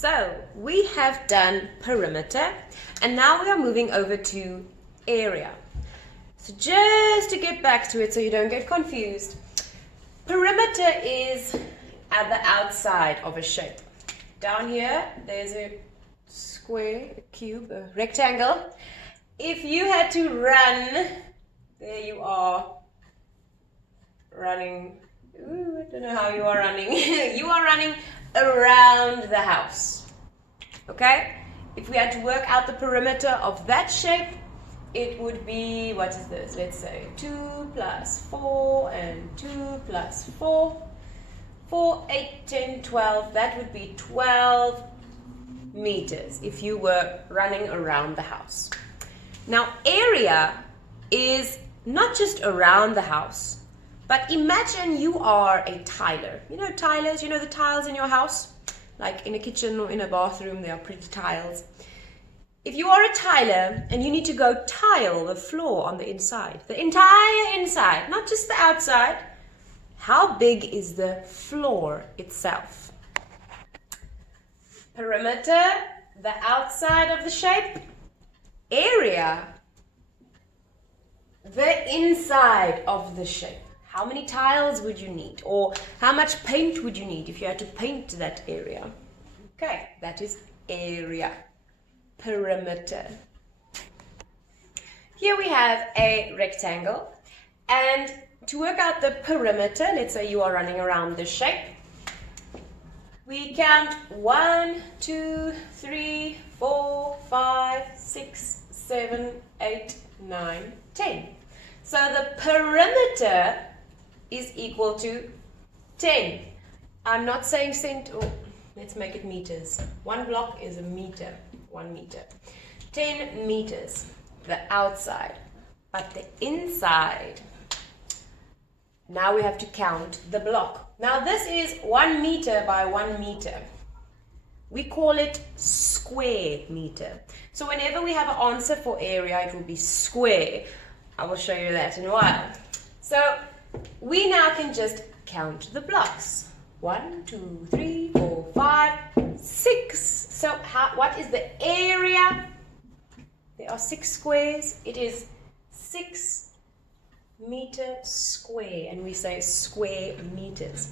So we have done perimeter, and now we are moving over to area. So just to get back to it so you don't get confused, perimeter is at the outside of a shape. Down here, there's a square, a cube, a rectangle. If you had to run, there you are, running. Ooh, I don't know how you are running. You are running around the house. Okay? If we had to work out the perimeter of that shape, it would be, what is this? Let's say 2 plus 4 and 2 plus 4. 4, 8, 10, 12. That would be 12 meters if you were running around the house. Now, area is not just around the house, but imagine you are a tiler. You know tilers, you know the tiles in your house? Like in a kitchen or in a bathroom, they are pretty tiles. If you are a tiler and you need to go tile the floor on the inside, the entire inside, not just the outside, how big is the floor itself? Perimeter, the outside of the shape. Area, the inside of the shape. How many tiles would you need? Or how much paint would you need if you had to paint that area? Okay, that is area. Perimeter. Here we have a rectangle, and to work out the perimeter, let's say you are running around this shape, we count 1, 2, 3, 4, 5, 6, 7, 8, 9, 10. So the perimeter is equal to 10. I'm not saying let's make it meters. 1 block is a meter, 1 meter. 10 meters, the outside. But the inside, now we have to count the block. Now this is 1 meter by 1 meter. We call it square meter. So whenever we have an answer for area, it will be square. I will show you that in a while. So we now can just count the blocks. 1, 2, 3, 4, 5, 6. So what is the area? There are 6 squares. It is 6 meter square, and we say square meters.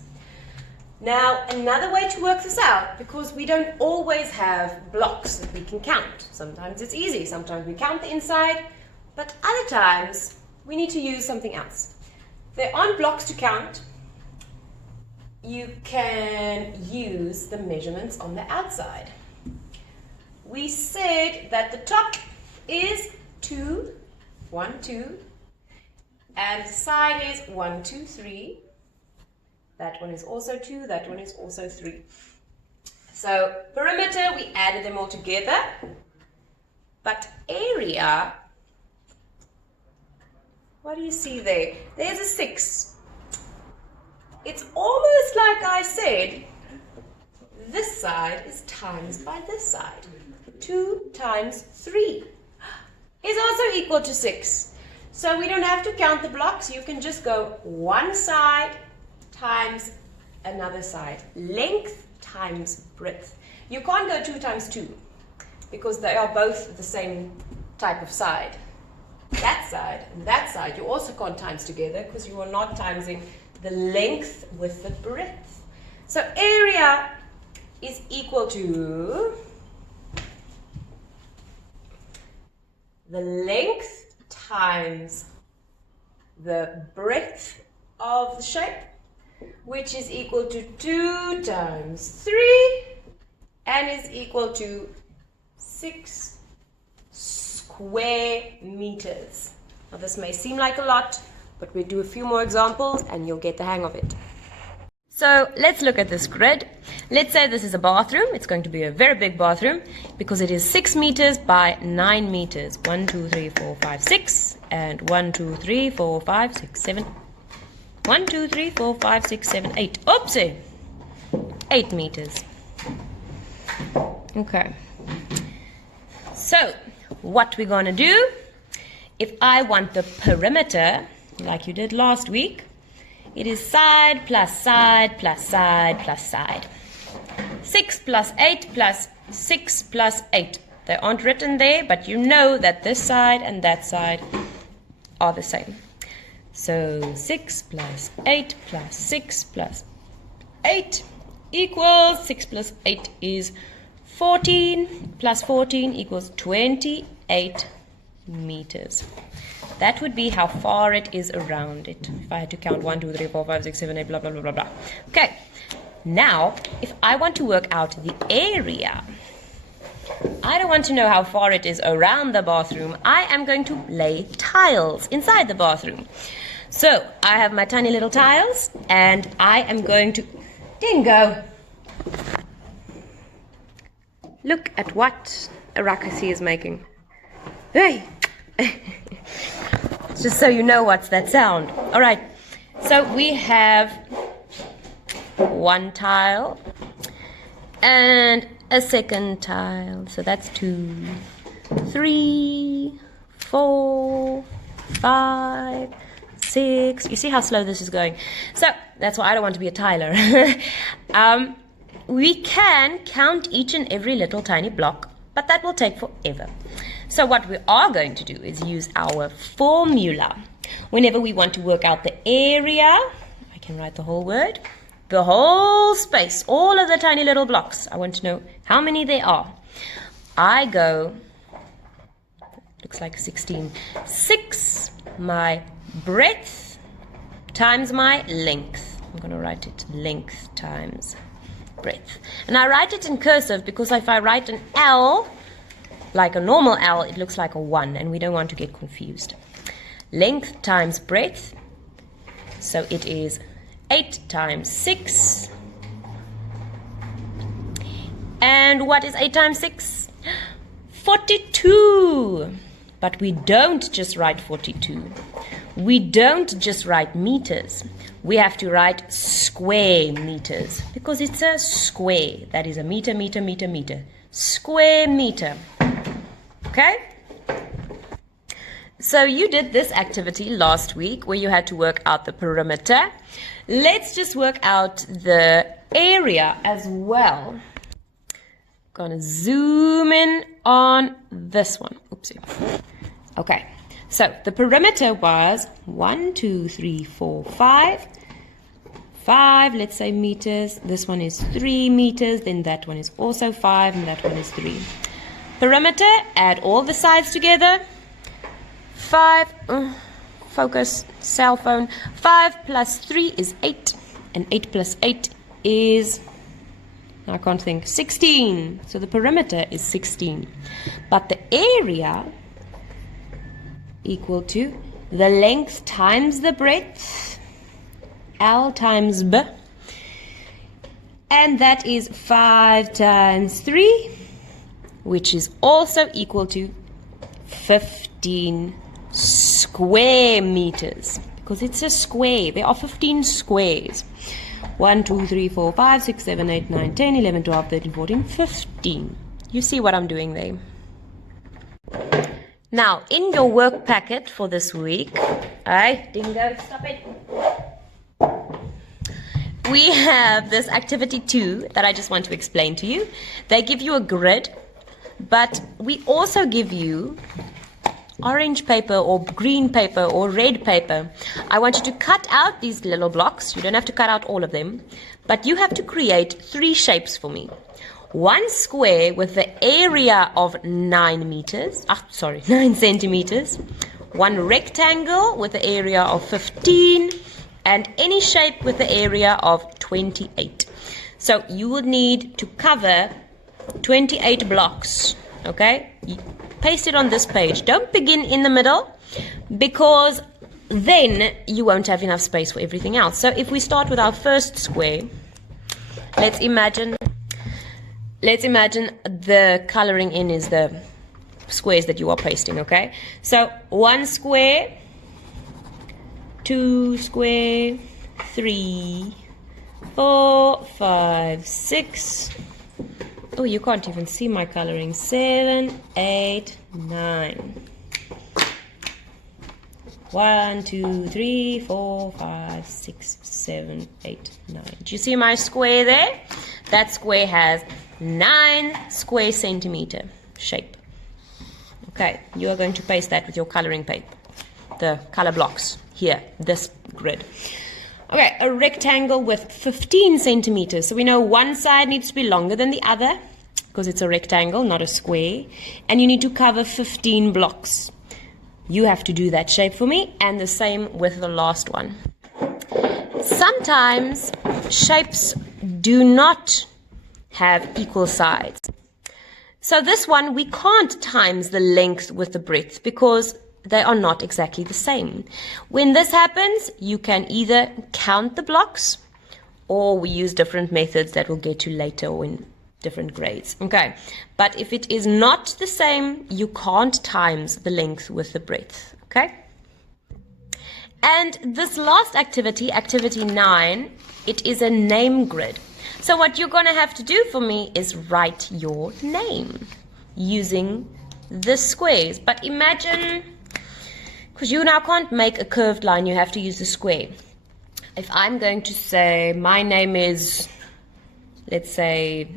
Now, another way to work this out, because we don't always have blocks that we can count. Sometimes it's easy. Sometimes we count the inside, but other times we need to use something else. There aren't blocks to count. You can use the measurements on the outside. We said that the top is 2, 1, 2, and the side is 1, 2, 3. That one is also 2, that one is also 3. So perimeter, we added them all together, but area, what do you see there? There's a 6. It's almost like I said, this side is times by this side. 2 times 3 is also equal to 6. So we don't have to count the blocks. You can just go one side times another side. Length times breadth. You can't go 2 times 2 because they are both the same type of side. That side and that side you also can't times together because you are not timesing the length with the breadth. So area is equal to the length times the breadth of the shape, which is equal to 2 times 3 and is equal to 6 square meters. Now this may seem like a lot, but we'll do a few more examples and you'll get the hang of it. So let's look at this grid. Let's say this is a bathroom. It's going to be a very big bathroom because it is 6 meters by 9 meters. 1, 2, 3, 4, 5, 6. And 1, 2, 3, 4, 5, 6, 7. 1, 2, 3, 4, 5, 6, 7, 8. Oopsie! 8 meters. Okay. So, what we're going to do, if I want the perimeter, like you did last week, it is side plus side plus side plus side. 6 plus 8 plus 6 plus 8. They aren't written there, but you know that this side and that side are the same. So 6 plus 8 plus 6 plus 8 equals 6 plus 8 is 14 plus 14 equals 28 meters. That would be how far it is around it. If I had to count 1, 2, 3, 4, 5, 6, 7, 8, blah, blah, blah, blah, blah. Okay, now if I want to work out the area, I don't want to know how far it is around the bathroom. I am going to lay tiles inside the bathroom. So I have my tiny little tiles and I am going to... Dingo! Look at what a ruckus he is making. Hey! Just so you know what's that sound. All right, so we have one tile and a second tile. So that's 2, 3, 4, 5, 6. You see how slow this is going? So that's why I don't want to be a tiler. We can count each and every little tiny block, but that will take forever. So what we are going to do is use our formula. Whenever we want to work out the area, I can write the whole word, the whole space, all of the tiny little blocks. I want to know how many there are. I go, looks like 16, 6, my breadth times my length. I'm going to write it length times breadth. And I write it in cursive because if I write an L, like a normal L, it looks like a 1, and we don't want to get confused. Length times breadth, so it is 8 times 6. And what is 8 times 6? 42. But we don't just write 42. We don't just write meters. We have to write square meters because it's a square. That is a meter, meter, meter, meter. Square meter. Okay? So you did this activity last week where you had to work out the perimeter. Let's just work out the area as well. Gonna zoom in on this one. Oopsie. Okay, so the perimeter was 1, 2, 3, 4, 5. 5, let's say meters. This one is 3 meters. Then that one is also 5, and that one is 3. Perimeter, add all the sides together. 5, focus, cell phone. 5 plus 3 is 8, and 8 plus 8 is, I can't think, 16. So the perimeter is 16. But the area equal to the length times the breadth, L times B, and that is 5 times 3, which is also equal to 15 square meters, because it's a square. There are 15 squares. 1, 2, 3, 4, 5, 6, 7, 8, 9, 10, 11, 12, 13, 14, 15. You see what I'm doing there? Now, in your work packet for this week, Dingo, stop it. We have this activity 2 that I just want to explain to you. They give you a grid, but we also give you orange paper or green paper or red paper. I want you to cut out these little blocks. You don't have to cut out all of them, but you have to create 3 shapes for me. 1 square with the area of 9 centimeters. 1 rectangle with the area of 15, and any shape with the area of 28. So you would need to cover 28 blocks, okay? Paste it on this page. Don't begin in the middle, because then you won't have enough space for everything else. So if we start with our first square, let's imagine the coloring in is the squares that you are pasting, okay? So 1 square, 2 square, 3, 4, 5, 6. Oh, you can't even see my coloring. 7, 8, 9. 1, 2, 3, 4, 5, 6, 7, 8, 9. Do you see my square there? That square has 9 square centimeter shape. Okay, you are going to paste that with your coloring paper, the color blocks here, this grid. Okay, a rectangle with 15 centimeters. So we know one side needs to be longer than the other because it's a rectangle, not a square. And you need to cover 15 blocks. You have to do that shape for me, and the same with the last one. Sometimes shapes do not have equal sides. So this one, we can't times the length with the breadth because they are not exactly the same. When this happens, you can either count the blocks or we use different methods that we'll get to later or in different grades. Okay, but if it is not the same, you can't times the length with the breadth. Okay? And this last activity, activity 9, it is a name grid. So what you're going to have to do for me is write your name using the squares. But imagine, because you now can't make a curved line, you have to use the square. If I'm going to say my name is, let's say,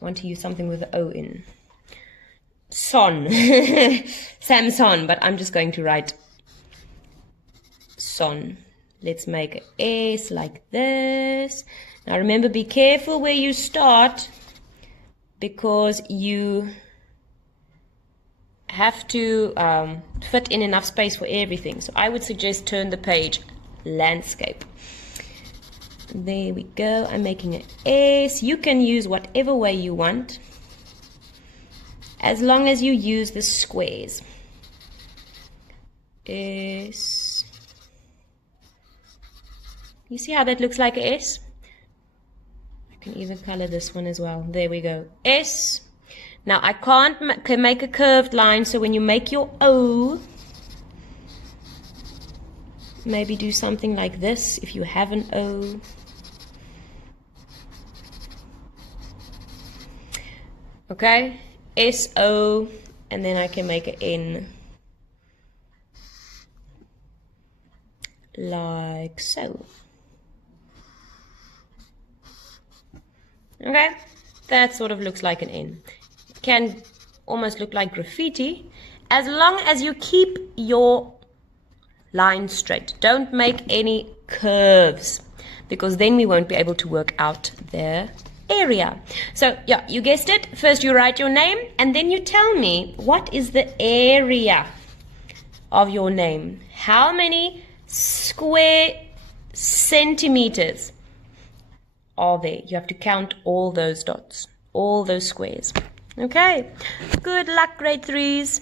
I want to use something with the O in. Son. Samson, but I'm just going to write Son. Let's make an S like this. Now remember, be careful where you start because you have to fit in enough space for everything. So I would suggest turn the page landscape. There we go. I'm making an S. You can use whatever way you want as long as you use the squares. S. You see how that looks like an S? I can even color this one as well. There we go. S. Now I can't make a curved line, so when you make your O, maybe do something like this if you have an O. Okay, S-O, and then I can make an N. Like so. Okay, that sort of looks like an N. It can almost look like graffiti, as long as you keep your line straight. Don't make any curves, because then we won't be able to work out the area. So yeah, you guessed it. First you write your name, and then you tell me what is the area of your name. How many square centimeters are there? You have to count all those dots, all those squares. Okay, good luck, grade 3s.